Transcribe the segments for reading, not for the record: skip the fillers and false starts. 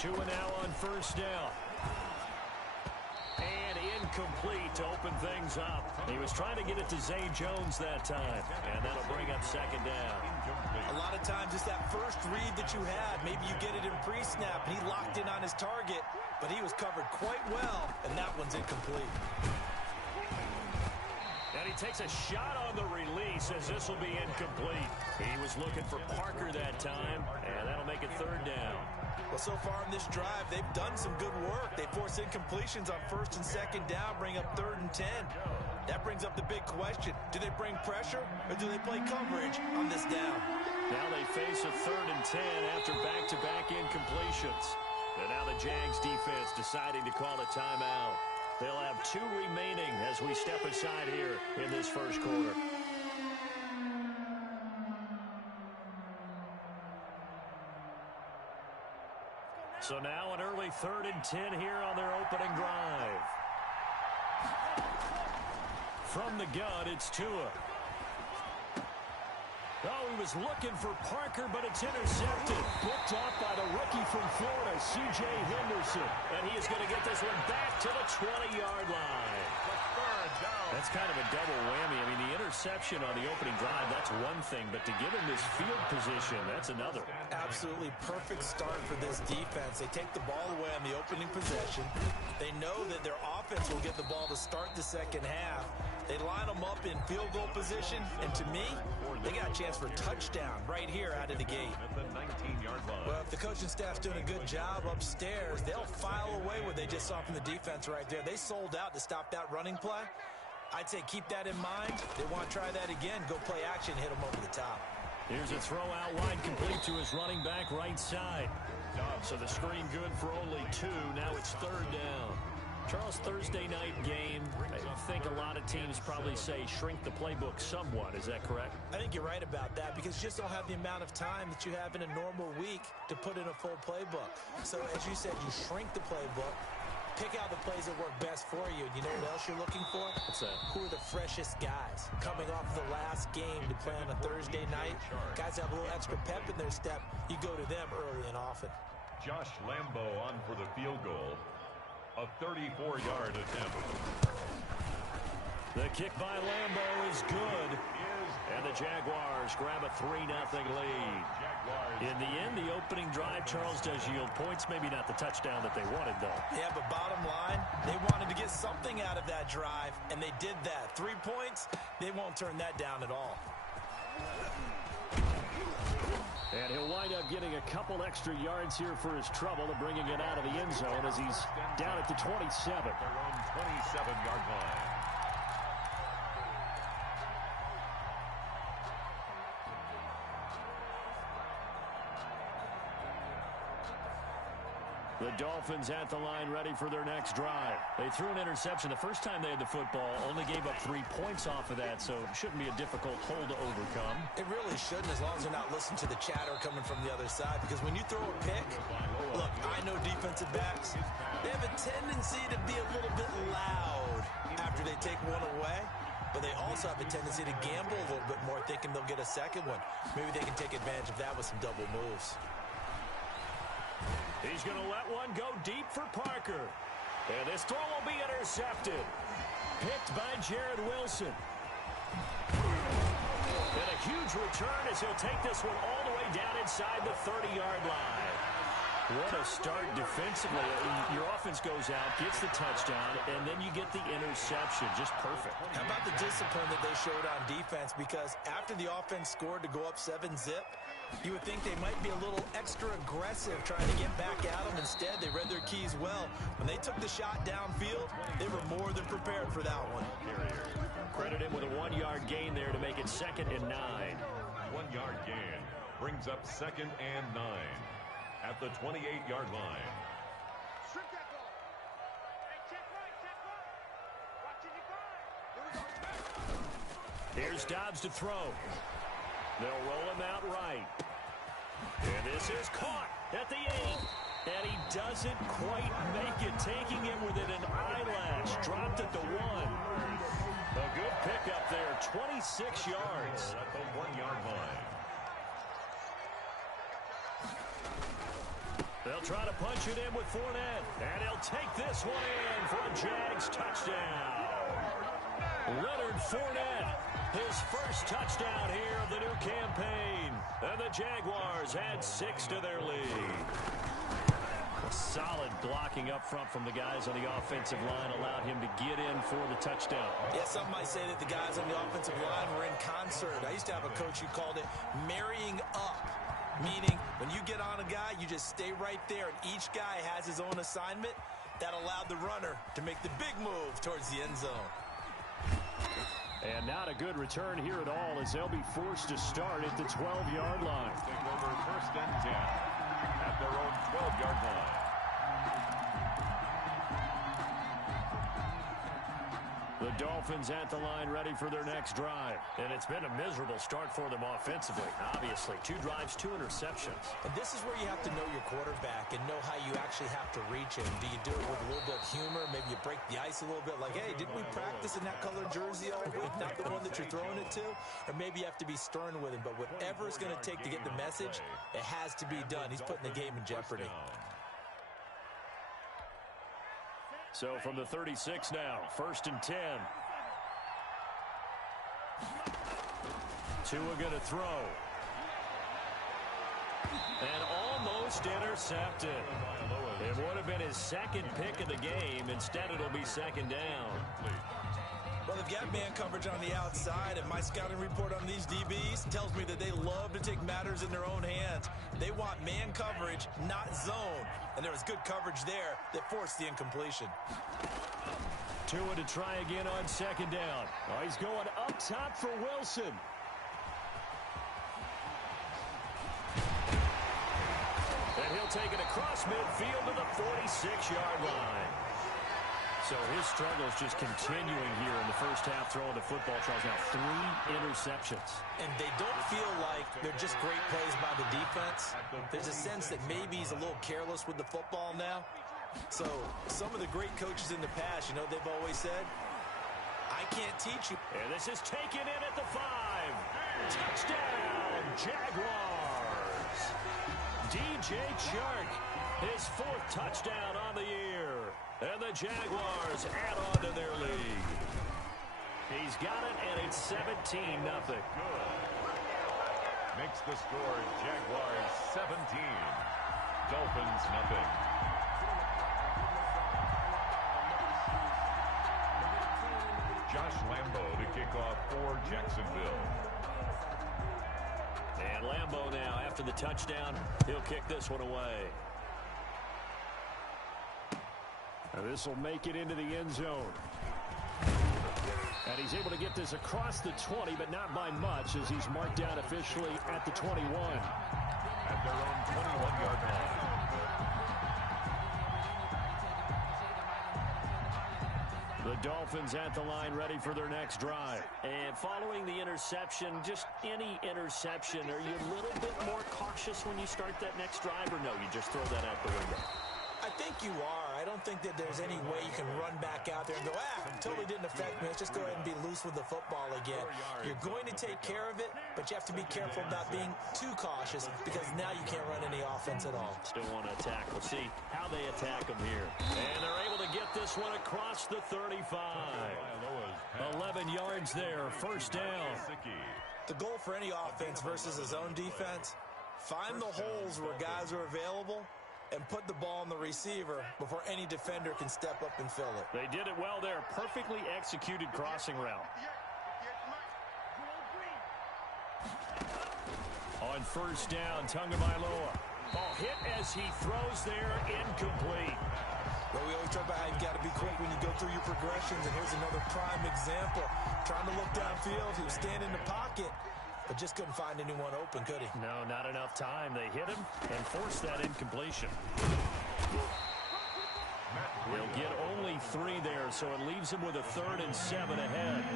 2 now on first down. And incomplete to open things up. He was trying to get it to Zay Jones that time. And that'll bring up second down. A lot of times it's that first read that you had. Maybe you get it in pre-snap and he locked in on his target, but he was covered quite well, and that one's incomplete. And he takes a shot on the release as this will be incomplete. He was looking for Parker that time, and that'll make it third down. Well, so far in this drive, they've done some good work. They force incompletions on first and second down, bring up 3rd and 10. That brings up the big question. Do they bring pressure, or do they play coverage on this down? Now they face a 3rd and 10 after back-to-back incompletions. And now the Jags defense deciding to call a timeout. They'll have 2 remaining as we step aside here in this first quarter. So now an early 3rd and 10 here on their opening drive. From the gun, it's Tua. Oh, he was looking for Parker, but it's intercepted. Picked off by the rookie from Florida, C.J. Henderson. And he is going to get this one back to the 20-yard line. That's kind of a double whammy. I mean, the interception on the opening drive, that's one thing. But to give him this field position, that's another. Absolutely perfect start for this defense. They take the ball away on the opening possession. They know that their offense will get the ball to start the second half. They line them up in field goal position, and to me, they got a chance for a touchdown right here out of the gate. Well, if the coaching staff's doing a good job upstairs, they'll file away what they just saw from the defense right there. They sold out to stop that running play. I'd say keep that in mind. They want to try that again. Go play action, hit them over the top. Here's a throw out wide, complete to his running back right side. So the screen good for only 2. Now it's 3rd down. Charles, Thursday night game, I think a lot of teams probably say shrink the playbook somewhat. Is that correct? I think you're right about that because you just don't have the amount of time that you have in a normal week to put in a full playbook. So as you said, you shrink the playbook, pick out the plays that work best for you. And you know what else you're looking for? What's that? Who are the freshest guys coming off the last game to play on a Thursday night? Guys have a little extra pep in their step. You go to them early and often. Josh Lambo on for the field goal. A 34-yard attempt. The kick by Lambo is good. And the Jaguars grab a 3-0 lead. In the end, the opening drive, Charles, does yield points. Maybe not the touchdown that they wanted, though. Yeah, but bottom line, they wanted to get something out of that drive, and they did that. 3 points, they won't turn that down at all. And he'll wind up getting a couple extra yards here for his trouble to bringing it out of the end zone as he's down at the 27. Their own 27-yard line. The Dolphins at the line ready for their next drive. They threw an interception the first time they had the football, only gave up 3 points off of that, so it shouldn't be a difficult hole to overcome. It really shouldn't, as long as they're not listening to the chatter coming from the other side, because when you throw a pick, look, I know defensive backs, they have a tendency to be a little bit loud after they take one away, but they also have a tendency to gamble a little bit more, thinking they'll get a second one. Maybe they can take advantage of that with some double moves. He's going to let one go deep for Parker. And this throw will be intercepted. Picked by Jared Wilson. And a huge return as he'll take this one all the way down inside the 30-yard line. What a start defensively. Your offense goes out, gets the touchdown, and then you get the interception. Just perfect. How about the discipline that they showed on defense? Because after the offense scored to go up 7-zip, you would think they might be a little extra aggressive trying to get back at them. Instead, they read their keys well. When they took the shot downfield, they were more than prepared for that one. Credit him with a 1-yard gain there to make it 2nd and 9. 1-yard gain brings up 2nd and 9 at the 28-yard line. Here's Dobbs to throw. They'll roll him out right. And this is caught at the 8. And he doesn't quite make it, taking him within an eyelash. Dropped at the 1. A good pickup there, 26 yards. At the 1-yard line. The They'll try to punch it in with Fournette. And he'll take this one in for a Jags touchdown. Leonard Fournette, his first touchdown here of the new campaign. And the Jaguars add 6 to their lead. Solid blocking up front from the guys on the offensive line allowed him to get in for the touchdown. Yeah, some might say that the guys on the offensive line were in concert. I used to have a coach who called it marrying up, meaning when you get on a guy, you just stay right there, and each guy has his own assignment. That allowed the runner to make the big move towards the end zone. And not a good return here at all as they'll be forced to start at the 12-yard line. Take over 1st and 10 at their own 12-yard line. The Dolphins at the line ready for their next drive. And it's been a miserable start for them offensively. Obviously, 2 drives, 2 interceptions. And this is where you have to know your quarterback and know how you actually have to reach him. Do you do it with a little bit of humor? Maybe you break the ice a little bit like, hey, didn't we practice in that colored jersey all week? Not the one that you're throwing it to? Or maybe you have to be stern with him. But whatever it's going to take to get the message, it has to be done. He's putting the game in jeopardy. So from the 36 now, 1st and 10. Tua going to throw. And almost intercepted. It would have been his 2nd pick of the game. Instead, it'll be 2nd down. Well, they've got man coverage on the outside, and my scouting report on these DBs tells me that they love to take matters in their own hands. They want man coverage, not zone. And there was good coverage there that forced the incompletion. Tua to try again on 2nd down. Oh, he's going up top for Wilson. And he'll take it across midfield to the 46-yard line. So his struggles just continuing here in the first half throwing the football. Charles now 3 interceptions. And they don't feel like they're just great plays by the defense. There's a sense that maybe he's a little careless with the football now. So some of the great coaches in the past, you know, they've always said, I can't teach you. And this is taken in at the 5. Touchdown, Jaguars. DJ Chark, his 4th touchdown on the year. And the Jaguars add on to their lead. He's got it, and it's 17-0. Makes the score Jaguars 17, Dolphins nothing. Josh Lambo to kick off for Jacksonville. And Lambo now, after the touchdown, he'll kick this one away. And this will make it into the end zone. And he's able to get this across the 20, but not by much, as he's marked down officially at the 21. At their own 21-yard line. The Dolphins at the line ready for their next drive. And following the interception, just any interception, are you a little bit more cautious when you start that next drive, or no, you just throw that out the window? I think you are. I don't think that there's any way you can run back out there and go, totally didn't affect me. Let's just go ahead and be loose with the football again. You're going to take care of it, but you have to be careful about being too cautious because now you can't run any offense at all. Still want to attack. We'll see how they attack them here. And they're able to get this one across the 35. 11 yards there, 1st down. The goal for any offense versus a zone defense, find the holes where guys are available and put the ball on the receiver before any defender can step up and fill it. They did it well there. Perfectly executed crossing route. On 1st down, Tagovailoa. Ball hit as he throws there, incomplete. Well, we always talk about how you got to be quick when you go through your progressions, and here's another prime example. Trying to look downfield, he was standing in the pocket, but just couldn't find anyone open, could he? No, not enough time. They hit him and forced that incompletion. They'll get only 3 there, so it leaves him with a 3rd and 7 ahead.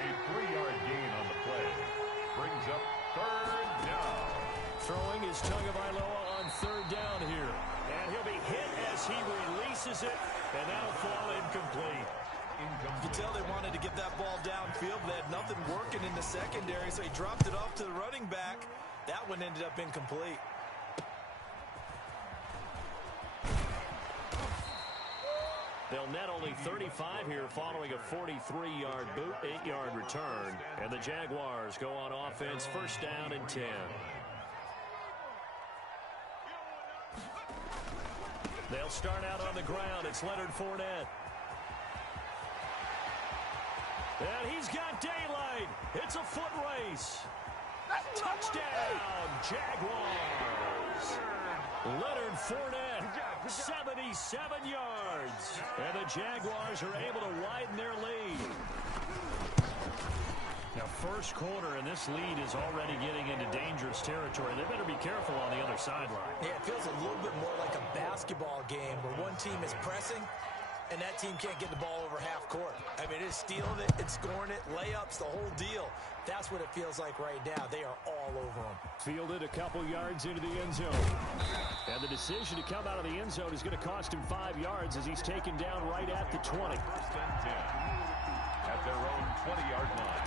A 3-yard gain on the play. Brings up 3rd down. Throwing is Tagovailoa on 3rd down here. And he'll be hit as he releases it, and that'll fall incomplete. You can tell they wanted to get that ball downfield. They had nothing working in the secondary, so he dropped it off to the running back. That one ended up incomplete. They'll net only 35 here following a 43-yard boot, 8-yard return. And the Jaguars go on offense, first down and 10. They'll start out on the ground. It's Leonard Fournette. And he's got daylight. It's a foot race. Touchdown, Jaguars. Leonard Fournette, 77 yards. And the Jaguars are able to widen their lead. Now, first quarter, and this lead is already getting into dangerous territory. They better be careful on the other sideline. Yeah, it feels a little bit more like a basketball game where one team is pressing and that team can't get the ball over half court. I mean, it's stealing it, it's scoring it, layups, the whole deal. That's what it feels like right now. They are all over them. Fielded a couple yards into the end zone. And the decision to come out of the end zone is going to cost him 5 yards as he's taken down right at the 20. First and 10 at their own 20-yard line.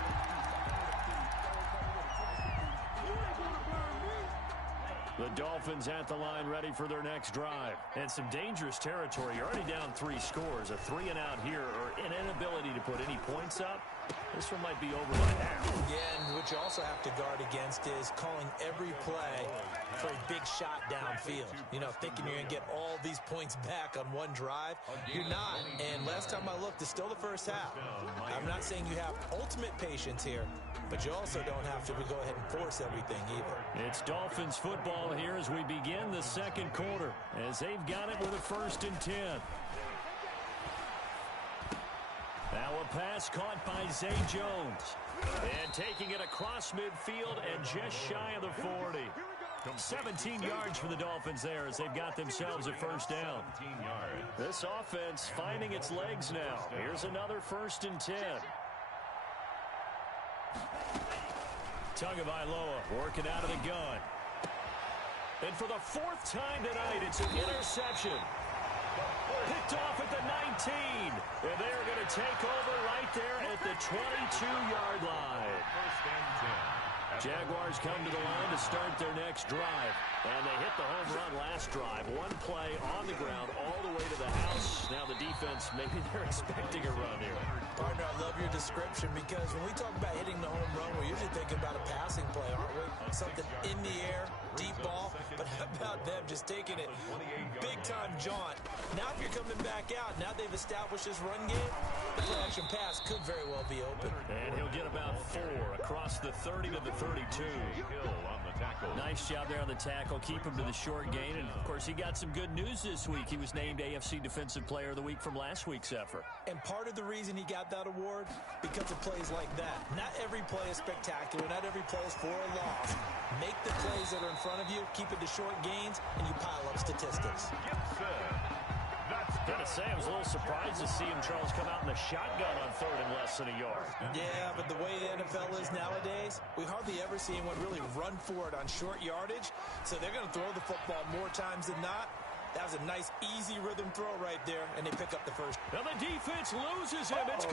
The Dolphins at the line ready for their next drive. And some dangerous territory. You're already down 3 scores. A 3-and-out here or an inability to put any points up. This one might be over by half. Yeah, and what you also have to guard against is calling every play for a big shot downfield. You know, thinking you're going to get all these points back on one drive. You're not. And last time I looked, it's still the first half. I'm not saying you have ultimate patience here, but you also don't have to go ahead and force everything either. It's Dolphins football here as we begin the second quarter, as they've got it with a first and 10. Now a pass caught by Zay Jones. And taking it across midfield and just shy of the 40. 17 yards for the Dolphins there as they've got themselves a first down. This offense finding its legs now. Here's another first and 10. Tagovailoa working out of the gun. And for the 4th time tonight, it's an interception. Picked off at the 19. And they are going to take over right there at the 22-yard line. First and 10. Jaguars come to the line to start their next drive. And they hit the home run last drive. One play on the ground all the way to the house. Now the defense, maybe they're expecting a run here. Partner, I love your description because when we talk about hitting the home run, we're usually thinking about a passing play, aren't we? Something in the air, deep ball. But how about them just taking it big-time jaunt? Now if you're coming back out, now they've established this run game, the play-action pass could very well be open. And he'll get about 4 across the 30 to the 32. Nice job there on the tackle. Keep him to the short gain. And, of course, he got some good news this week. He was named AFC Defensive Player of the Week from last week's effort. And part of the reason he got that award, because of plays like that. Not every play is spectacular. Not every play is for a loss. Make the plays that are in front of you, keep it to short gains, and you pile up statistics. Gotta say, I was a little surprised to see him, Charles, come out in the shotgun on 3rd and less than a yard. Yeah, but the way the NFL is nowadays, we hardly ever see anyone really run for it on short yardage. So they're going to throw the football more times than not. That was a nice, easy rhythm throw right there, and they pick up the first. Now the defense loses him. It's